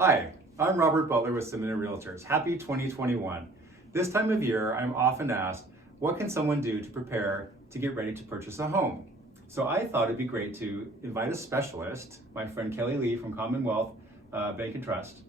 Hi, I'm Robert Butler with Simon & Realtors. Happy 2021. This time of year, I'm often asked, what can someone do to prepare to get ready to purchase a home? So I thought it'd be great to invite a specialist, my friend Kelly Lee from Commonwealth Bank Trust,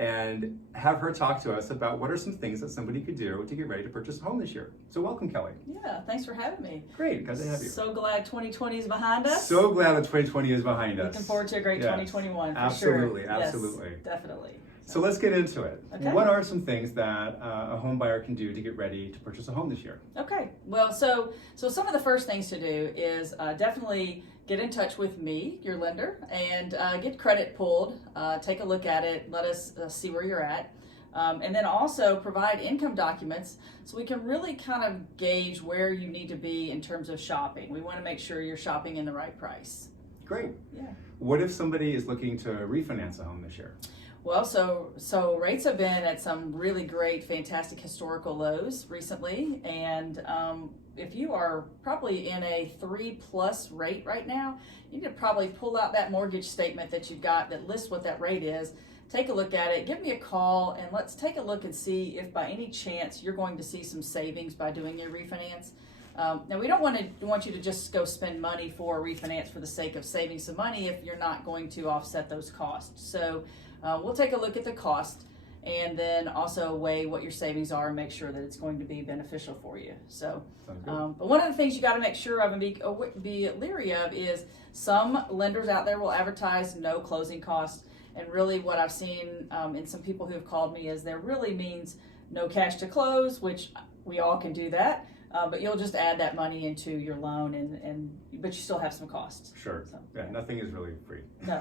and have her talk to us about what are some things that somebody could do to get ready to purchase a home this year. So welcome, Kelly. Yeah, thanks for having me. Great, glad to have you. So glad 2020 is behind us. So glad that 2020 is behind us. Looking forward to a great 2021 for absolutely, sure. Absolutely. Yes, definitely. So let's get into it. Okay. What are some things that a home buyer can do to get ready to purchase a home this year? Okay, well, so some of the first things to do is definitely get in touch with me, your lender, and get credit pulled, take a look at it, let us see where you're at. And then also provide income documents so we can really kind of gauge where you need to be in terms of shopping. We want to make sure you're shopping in the right price. Great. Yeah. What if somebody is looking to refinance a home this year? Well, so rates have been at some really great, fantastic historical lows recently, and if you are probably in a 3+ rate right now, you need to probably pull out that mortgage statement that you've got that lists what that rate is. Take a look at it, give me a call, and let's take a look and see if by any chance you're going to see some savings by doing your refinance. Now, we don't want you to just go spend money for a refinance for the sake of saving some money if you're not going to offset those costs. So we'll take a look at the cost and then also weigh what your savings are and make sure that it's going to be beneficial for you. So, but one of the things you got to make sure of and be leery of is some lenders out there will advertise no closing costs. And really what I've seen in some people who have called me is there really means no cash to close, which we all can do that. But you'll just add that money into your loan, but you still have some costs. Sure. So, yeah, nothing is really free. No,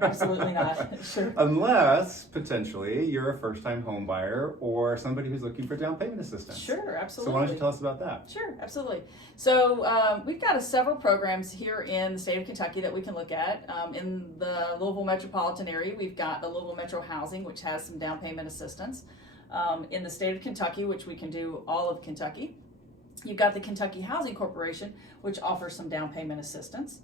absolutely not. Sure. Unless potentially you're a first-time home buyer or somebody who's looking for down payment assistance. Sure, absolutely. So why don't you tell us about that? Sure, absolutely. So we've got several programs here in the state of Kentucky that we can look at. In the Louisville metropolitan area, we've got the Louisville Metro Housing, which has some down payment assistance. In the state of Kentucky, which we can do all of Kentucky, you've got the Kentucky Housing Corporation, which offers some down payment assistance.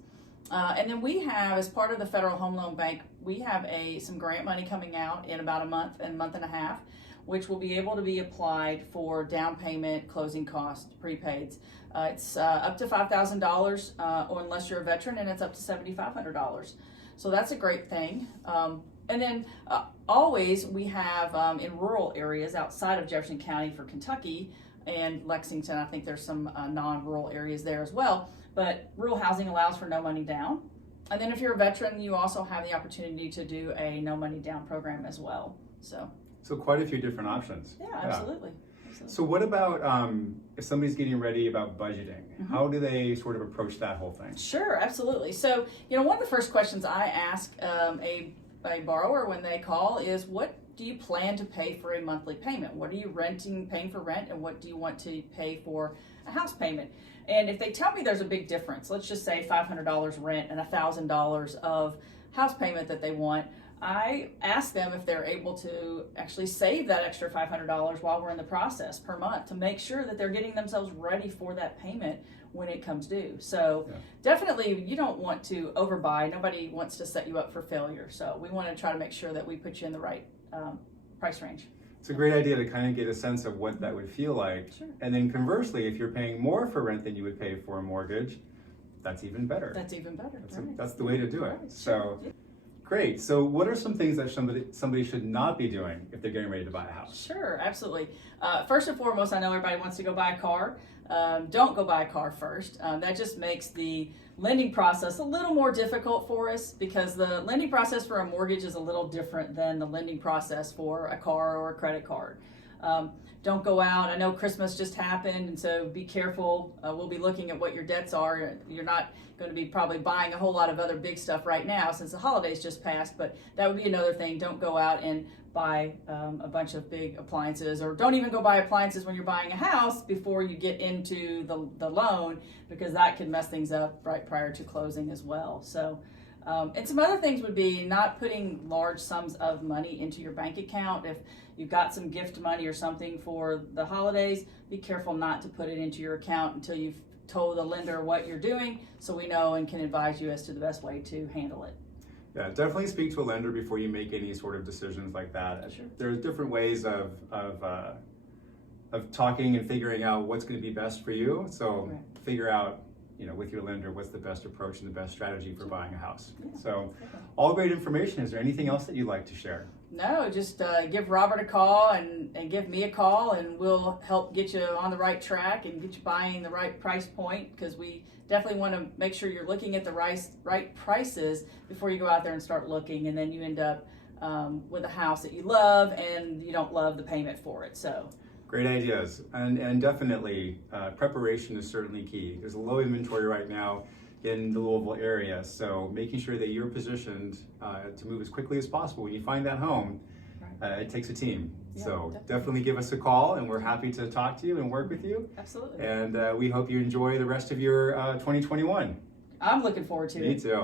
And then we have, as part of the Federal Home Loan Bank, we have some grant money coming out in about a month and a half, which will be able to be applied for down payment, closing costs, prepaids. It's up to $5,000 or unless you're a veteran, and it's up to $7,500. So that's a great thing. And then always we have in rural areas outside of Jefferson County for Kentucky, and Lexington, I think there's some non-rural areas there as well, but rural housing allows for no money down. And then if you're a veteran, you also have the opportunity to do a no money down program as well. So quite a few different options. Yeah, absolutely. So what about if somebody's getting ready about budgeting? Mm-hmm. How do they sort of approach that whole thing? Sure, absolutely. So, one of the first questions I ask a borrower when they call is, what do you plan to pay for a monthly payment? What are you paying for rent, and what do you want to pay for a house payment? And if they tell me there's a big difference, let's just say $500 rent and $1,000 of house payment that they want, I ask them if they're able to actually save that extra $500 while we're in the process per month to make sure that they're getting themselves ready for that payment when it comes due. So definitely you don't want to overbuy. Nobody wants to set you up for failure. So we want to try to make sure that we put you in the right price range. It's a great idea to kind of get a sense of what that would feel like. Sure. And then conversely, if you're paying more for rent than you would pay for a mortgage, that's even better. That's even better. That's the way to do it. Right. So great. So what are some things that somebody should not be doing if they're getting ready to buy a house? Sure, absolutely. First and foremost, I know everybody wants to go buy a car. Don't go buy a car first. That just makes the lending process a little more difficult for us, because the lending process for a mortgage is a little different than the lending process for a car or a credit card. Don't go out. I know Christmas just happened, and so be careful. We'll be looking at what your debts are. You're not going to be probably buying a whole lot of other big stuff right now since the holidays just passed, but that would be another thing. Don't go out and buy a bunch of big appliances, or don't even go buy appliances when you're buying a house before you get into the loan, because that can mess things up right prior to closing as well. So and some other things would be not putting large sums of money into your bank account. If you've got some gift money or something for the holidays, be careful not to put it into your account until you've told the lender what you're doing, so we know and can advise you as to the best way to handle it. Yeah, definitely speak to a lender before you make any sort of decisions like that. Sure. There's different ways of talking and figuring out what's going to be best for you. So Right. figure out, with your lender, what's the best approach and the best strategy for buying a house. Yeah, So definitely. all great information. Is there anything else that you'd like to share? No, just give Robert a call and give me a call, and we'll help get you on the right track and get you buying the right price point, because we definitely want to make sure you're looking at the right prices before you go out there and start looking, and then you end up with a house that you love and you don't love the payment for it. So Great ideas, and definitely preparation is certainly key. There's a low inventory right now in the Louisville area, so making sure that you're positioned to move as quickly as possible when you find that home, it takes a team. Yeah, So definitely give us a call, and we're happy to talk to you and work with you. absolutely. And we hope you enjoy the rest of your 2021. I'm looking forward to Me it. too.